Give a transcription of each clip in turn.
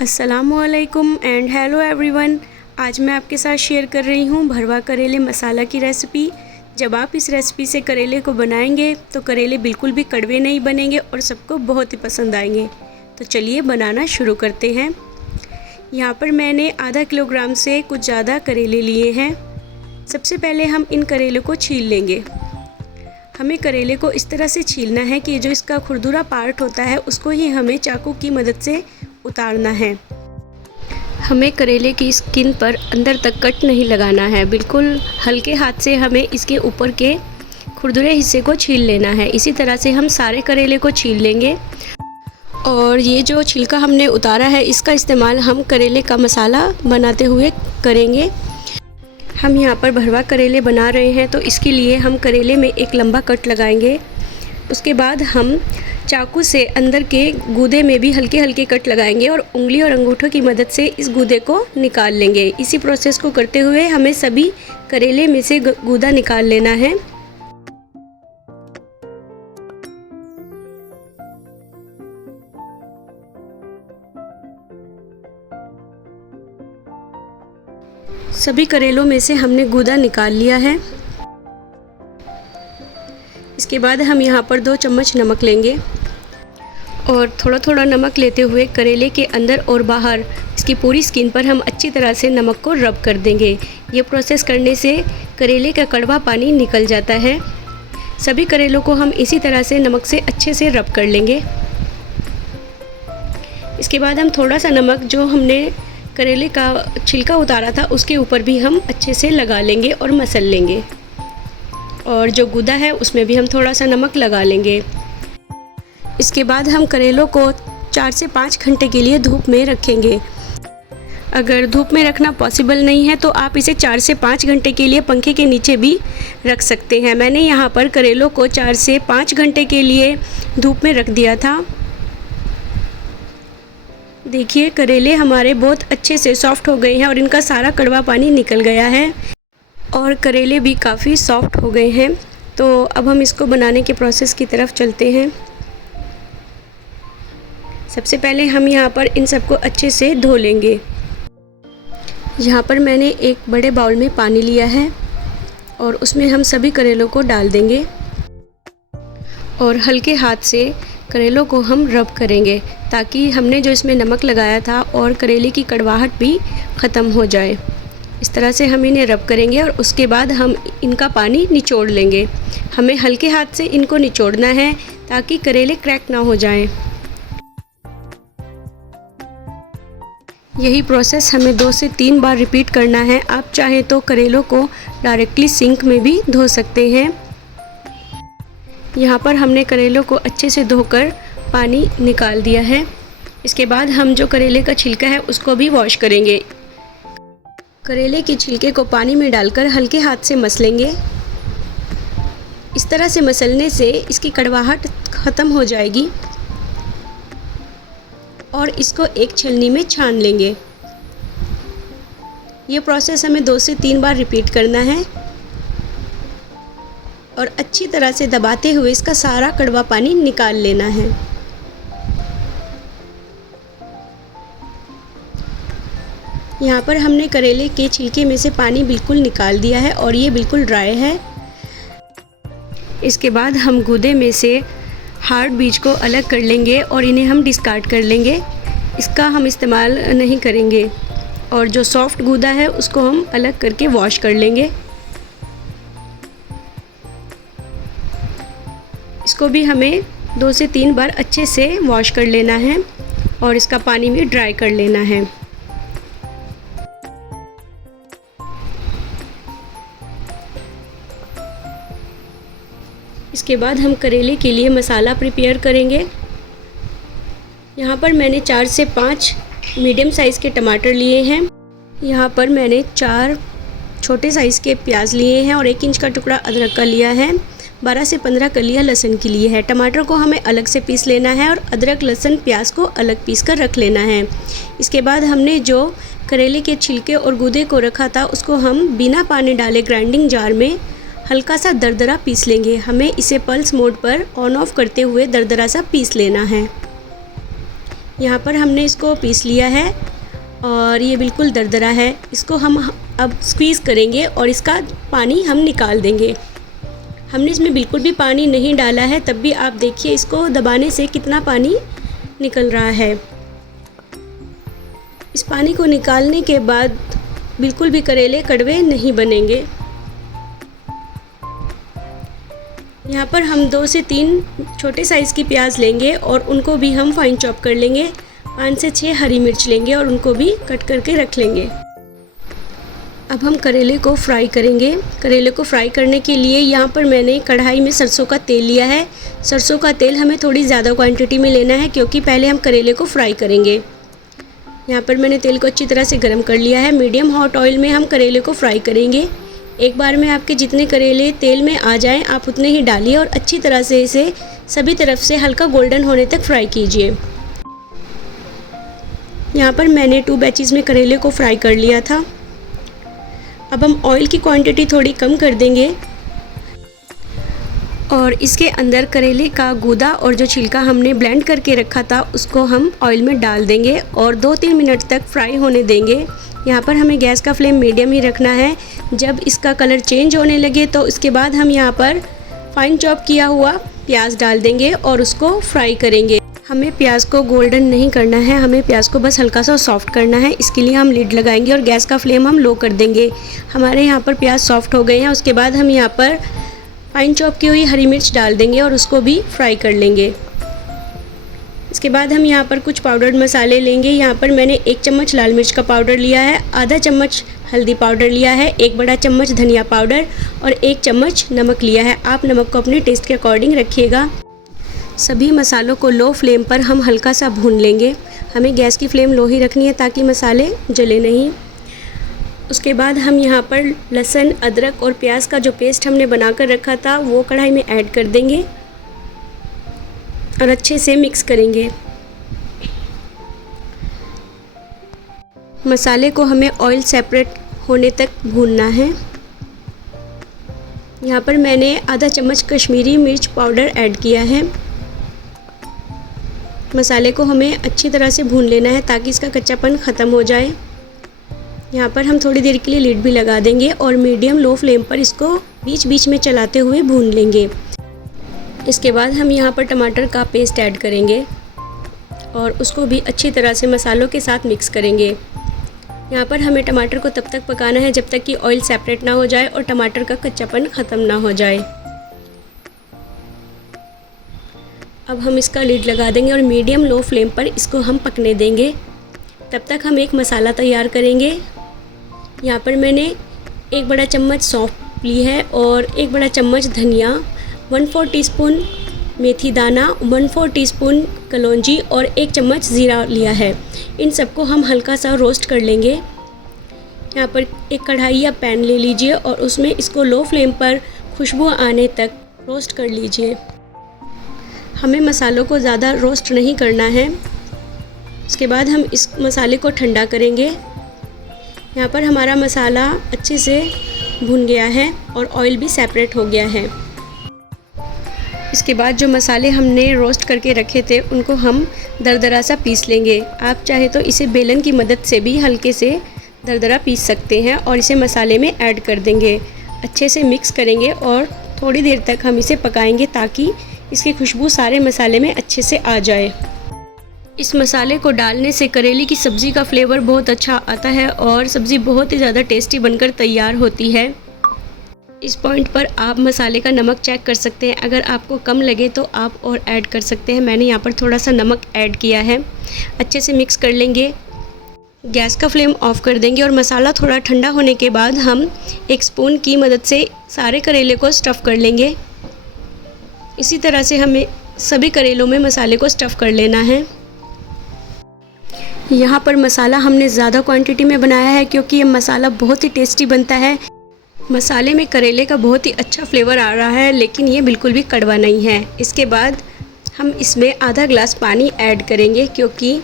अस्सलामुअलैकुम and hello everyone. आज मैं आपके साथ शेयर कर रही हूँ भरवा करेले मसाला की रेसिपी। जब आप इस रेसिपी से करेले को बनाएंगे तो करेले बिल्कुल भी कड़वे नहीं बनेंगे और सबको बहुत ही पसंद आएंगे। तो चलिए बनाना शुरू करते हैं। यहाँ पर मैंने आधा किलोग्राम से कुछ ज़्यादा करेले लिए हैं। सबसे पहले हम इन करेलों को छील लेंगे। हमें करेले को इस तरह से छीलना है कि जो इसका खुरदुरा पार्ट होता है उसको ही हमें चाकू की मदद से उतारना है। हमें करेले की स्किन पर अंदर तक कट नहीं लगाना है, बिल्कुल हल्के हाथ से हमें इसके ऊपर के खुरदुरे हिस्से को छील लेना है। इसी तरह से हम सारे करेले को छील लेंगे। और ये जो छिलका हमने उतारा है इसका इस्तेमाल हम करेले का मसाला बनाते हुए करेंगे। हम यहाँ पर भरवा करेले बना रहे हैं तो इसके लिए हम करेले में एक लंबा कट लगाएंगे। उसके बाद हम चाकू से अंदर के गूदे में भी हल्के हल्के कट लगाएंगे और उंगली और अंगूठों की मदद से इस गूदे को निकाल लेंगे। इसी प्रोसेस को करते हुए हमें सभी करेले में से गूदा निकाल लेना है। सभी करेलों में से हमने गूदा निकाल लिया है। इसके बाद हम यहाँ पर 2 चम्मच नमक लेंगे और थोड़ा थोड़ा नमक लेते हुए करेले के अंदर और बाहर इसकी पूरी स्किन पर हम अच्छी तरह से नमक को रब कर देंगे। ये प्रोसेस करने से करेले का कड़वा पानी निकल जाता है। सभी करेलों को हम इसी तरह से नमक से अच्छे से रब कर लेंगे। इसके बाद हम थोड़ा सा नमक जो हमने करेले का छिलका उतारा था उसके ऊपर भी हम अच्छे से लगा लेंगे और मसल लेंगे। और जो गूदा है उसमें भी हम थोड़ा सा नमक लगा लेंगे। इसके बाद हम करेलों को 4 से 5 घंटे के लिए धूप में रखेंगे। अगर धूप में रखना पॉसिबल नहीं है तो आप इसे 4 से 5 घंटे के लिए पंखे के नीचे भी रख सकते हैं। मैंने यहाँ पर करेलों को 4 से 5 घंटे के लिए धूप में रख दिया था। देखिए करेले हमारे बहुत अच्छे से सॉफ्ट हो गए हैं और इनका सारा कड़वा पानी निकल गया है और करेले भी काफ़ी सॉफ्ट हो गए हैं। तो अब हम इसको बनाने के प्रोसेस की तरफ चलते हैं। सबसे पहले हम यहाँ पर इन सबको अच्छे से धो लेंगे। यहाँ पर मैंने एक बड़े बाउल में पानी लिया है और उसमें हम सभी करेलों को डाल देंगे और हल्के हाथ से करेलों को हम रब करेंगे ताकि हमने जो इसमें नमक लगाया था और करेले की कड़वाहट भी ख़त्म हो जाए। इस तरह से हम इन्हें रब करेंगे और उसके बाद हम इनका पानी निचोड़ लेंगे। हमें हल्के हाथ से इनको निचोड़ना है ताकि करेले क्रैक ना हो जाएं। यही प्रोसेस हमें 2 से 3 बार रिपीट करना है। आप चाहें तो करेलों को डायरेक्टली सिंक में भी धो सकते हैं। यहाँ पर हमने करेलों को अच्छे से धोकर पानी निकाल दिया है। इसके बाद हम जो करेले का छिलका है उसको भी वॉश करेंगे। करेले के छिलके को पानी में डालकर हल्के हाथ से मसलेंगे। इस तरह से मसलने से इसकी कड़वाहट ख़त्म हो जाएगी और इसको एक छलनी में छान लेंगे। ये प्रोसेस हमें 2 से 3 बार रिपीट करना है और अच्छी तरह से दबाते हुए इसका सारा कड़वा पानी निकाल लेना है। यहाँ पर हमने करेले के छिलके में से पानी बिल्कुल निकाल दिया है और ये बिल्कुल ड्राई है। इसके बाद हम गूदे में से हार्ड बीज को अलग कर लेंगे और इन्हें हम डिस्कार्ड कर लेंगे। इसका हम इस्तेमाल नहीं करेंगे और जो सॉफ्ट गूदा है उसको हम अलग करके वॉश कर लेंगे। इसको भी हमें 2 से 3 बार अच्छे से वॉश कर लेना है और इसका पानी भी ड्राई कर लेना है। इसके बाद हम करेले के लिए मसाला प्रिपेयर करेंगे। यहाँ पर मैंने 4 से 5 मीडियम साइज़ के टमाटर लिए हैं। यहाँ पर मैंने 4 छोटे साइज़ के प्याज लिए हैं और 1 इंच का टुकड़ा अदरक का लिया है। 12 से 15 कलियाँ लहसुन की ली है। टमाटर को हमें अलग से पीस लेना है और अदरक लहसुन प्याज को अलग पीस कर रख लेना है। इसके बाद हमने जो करेले के छिलके और गूदे को रखा था उसको हम बिना पानी डाले ग्राइंडिंग जार में हल्का सा दरदरा पीस लेंगे। हमें इसे पल्स मोड पर ऑन ऑफ करते हुए दरदरा सा पीस लेना है। यहाँ पर हमने इसको पीस लिया है और ये बिल्कुल दरदरा है। इसको हम अब स्क्वीज़ करेंगे और इसका पानी हम निकाल देंगे। हमने इसमें बिल्कुल भी पानी नहीं डाला है, तब भी आप देखिए इसको दबाने से कितना पानी निकल रहा है। इस पानी को निकालने के बाद बिल्कुल भी करेले कड़वे नहीं बनेंगे। यहाँ पर हम 2 से 3 छोटे साइज़ की प्याज लेंगे और उनको भी हम फाइन चॉप कर लेंगे। 5 से 6 हरी मिर्च लेंगे और उनको भी कट करके रख लेंगे। अब हम करेले को फ्राई करेंगे। करेले को फ्राई करने के लिए यहाँ पर मैंने कढ़ाई में सरसों का तेल लिया है। सरसों का तेल हमें थोड़ी ज़्यादा क्वांटिटी में लेना है क्योंकि पहले हम करेले को फ्राई करेंगे। यहाँ पर मैंने तेल को अच्छी तरह से गर्म कर लिया है। मीडियम हॉट ऑयल में हम करेले को फ्राई करेंगे। एक बार में आपके जितने करेले तेल में आ जाएं आप उतने ही डालिए और अच्छी तरह से इसे सभी तरफ से हल्का गोल्डन होने तक फ्राई कीजिए। यहाँ पर मैंने 2 बैचेस में करेले को फ्राई कर लिया था। अब हम ऑयल की क्वांटिटी थोड़ी कम कर देंगे और इसके अंदर करेले का गूदा और जो छिलका हमने ब्लेंड करके रखा था उसको हम ऑयल में डाल देंगे और 2-3 मिनट तक फ्राई होने देंगे। यहाँ पर हमें गैस का फ्लेम मीडियम ही रखना है। जब इसका कलर चेंज होने लगे तो उसके बाद हम यहाँ पर फाइन चॉप किया हुआ प्याज डाल देंगे और उसको फ्राई करेंगे। हमें प्याज को गोल्डन नहीं करना है, हमें प्याज को बस हल्का सा सॉफ्ट करना है। इसके लिए हम लिड लगाएंगे और गैस का फ्लेम हम लो कर देंगे। हमारे यहाँ पर प्याज सॉफ्ट हो गए हैं। उसके बाद हम यहाँ पर फाइन चॉप की हुई हरी मिर्च डाल देंगे और उसको भी फ्राई कर लेंगे। इसके बाद हम यहाँ पर कुछ पाउडर्ड मसाले लेंगे। यहाँ पर मैंने 1 चम्मच लाल मिर्च का पाउडर लिया है, आधा चम्मच हल्दी पाउडर लिया है, 1 बड़ा चम्मच धनिया पाउडर और 1 चम्मच नमक लिया है। आप नमक को अपने टेस्ट के अकॉर्डिंग रखिएगा। सभी मसालों को लो फ्लेम पर हम हल्का सा भून लेंगे। हमें गैस की फ्लेम लो ही रखनी है ताकि मसाले जले नहीं। उसके बाद हम यहाँ पर लहसुन, अदरक और प्याज का जो पेस्ट हमने बना कर रखा था वो कढ़ाई में ऐड कर देंगे और अच्छे से मिक्स करेंगे। मसाले को हमें ऑयल सेपरेट होने तक भूनना है। यहाँ पर मैंने आधा चम्मच कश्मीरी मिर्च पाउडर ऐड किया है। मसाले को हमें अच्छी तरह से भून लेना है ताकि इसका कच्चापन ख़त्म हो जाए। यहाँ पर हम थोड़ी देर के लिए लिड भी लगा देंगे और मीडियम लो फ्लेम पर इसको बीच बीच में चलाते हुए भून लेंगे। इसके बाद हम यहाँ पर टमाटर का पेस्ट ऐड करेंगे और उसको भी अच्छी तरह से मसालों के साथ मिक्स करेंगे। यहाँ पर हमें टमाटर को तब तक पकाना है जब तक कि ऑयल सेपरेट ना हो जाए और टमाटर का कच्चापन ख़त्म ना हो जाए। अब हम इसका लिड लगा देंगे और मीडियम लो फ्लेम पर इसको हम पकने देंगे। तब तक हम एक मसाला तैयार करेंगे। यहाँ पर मैंने 1 बड़ा चम्मच सौंफ ली है और 1 बड़ा चम्मच धनिया, 1/4 टीस्पून मेथी दाना, 1/4 टीस्पून कलौंजी और 1 चम्मच ज़ीरा लिया है। इन सबको हम हल्का सा रोस्ट कर लेंगे। यहाँ पर एक कढ़ाई या पैन ले लीजिए और उसमें इसको लो फ्लेम पर खुशबू आने तक रोस्ट कर लीजिए। हमें मसालों को ज़्यादा रोस्ट नहीं करना है। उसके बाद हम इस मसाले को ठंडा करेंगे। यहाँ पर हमारा मसाला अच्छे से भुन गया है और ऑयल भी सेपरेट हो गया है। इसके बाद जो मसाले हमने रोस्ट करके रखे थे उनको हम दरदरा सा पीस लेंगे। आप चाहे तो इसे बेलन की मदद से भी हल्के से दरदरा पीस सकते हैं और इसे मसाले में ऐड कर देंगे। अच्छे से मिक्स करेंगे और थोड़ी देर तक हम इसे पकाएंगे ताकि इसकी खुशबू सारे मसाले में अच्छे से आ जाए। इस मसाले को डालने से करेले की सब्ज़ी का फ्लेवर बहुत अच्छा आता है और सब्ज़ी बहुत ही ज़्यादा टेस्टी बनकर तैयार होती है। इस पॉइंट पर आप मसाले का नमक चेक कर सकते हैं। अगर आपको कम लगे तो आप और ऐड कर सकते हैं। मैंने यहाँ पर थोड़ा सा नमक ऐड किया है। अच्छे से मिक्स कर लेंगे। गैस का फ्लेम ऑफ कर देंगे और मसाला थोड़ा ठंडा होने के बाद हम एक स्पून की मदद से सारे करेले को स्टफ़ कर लेंगे। इसी तरह से हमें सभी करेलों में मसाले को स्टफ़ कर लेना है। यहाँ पर मसाला हमने ज़्यादा क्वांटिटी में बनाया है क्योंकि ये मसाला बहुत ही टेस्टी बनता है। मसाले में करेले का बहुत ही अच्छा फ्लेवर आ रहा है, लेकिन ये बिल्कुल भी कड़वा नहीं है। इसके बाद हम इसमें आधा ग्लास पानी ऐड करेंगे क्योंकि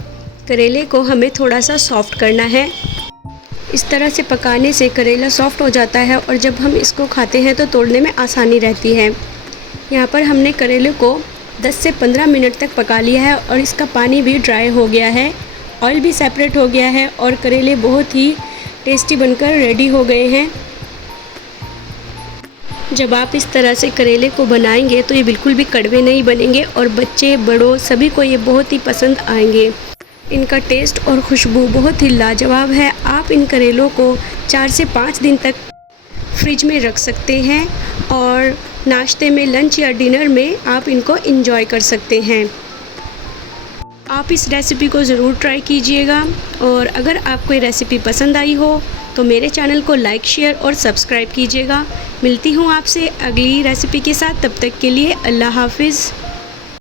करेले को हमें थोड़ा सा सॉफ्ट करना है। इस तरह से पकाने से करेला सॉफ्ट हो जाता है और जब हम इसको खाते हैं तो तोड़ने में आसानी रहती है। यहाँ पर हमने करेले को 10 से 15 मिनट तक पका लिया है और इसका पानी भी ड्राई हो गया है, ऑयल भी सेपरेट हो गया है और करेले बहुत ही टेस्टी बनकर रेडी हो गए हैं। जब आप इस तरह से करेले को बनाएंगे तो ये बिल्कुल भी कड़वे नहीं बनेंगे और बच्चे बड़ों सभी को ये बहुत ही पसंद आएंगे। इनका टेस्ट और खुशबू बहुत ही लाजवाब है। आप इन करेलों को 4 से 5 दिन तक फ्रिज में रख सकते हैं और नाश्ते में, लंच या डिनर में आप इनको एंजॉय कर सकते हैं। आप इस रेसिपी को ज़रूर ट्राई कीजिएगा और अगर आपको ये रेसिपी पसंद आई हो तो मेरे चैनल को लाइक, शेयर और सब्सक्राइब कीजिएगा। मिलती हूँ आपसे अगली रेसिपी के साथ, तब तक के लिए अल्लाह हाफिज़।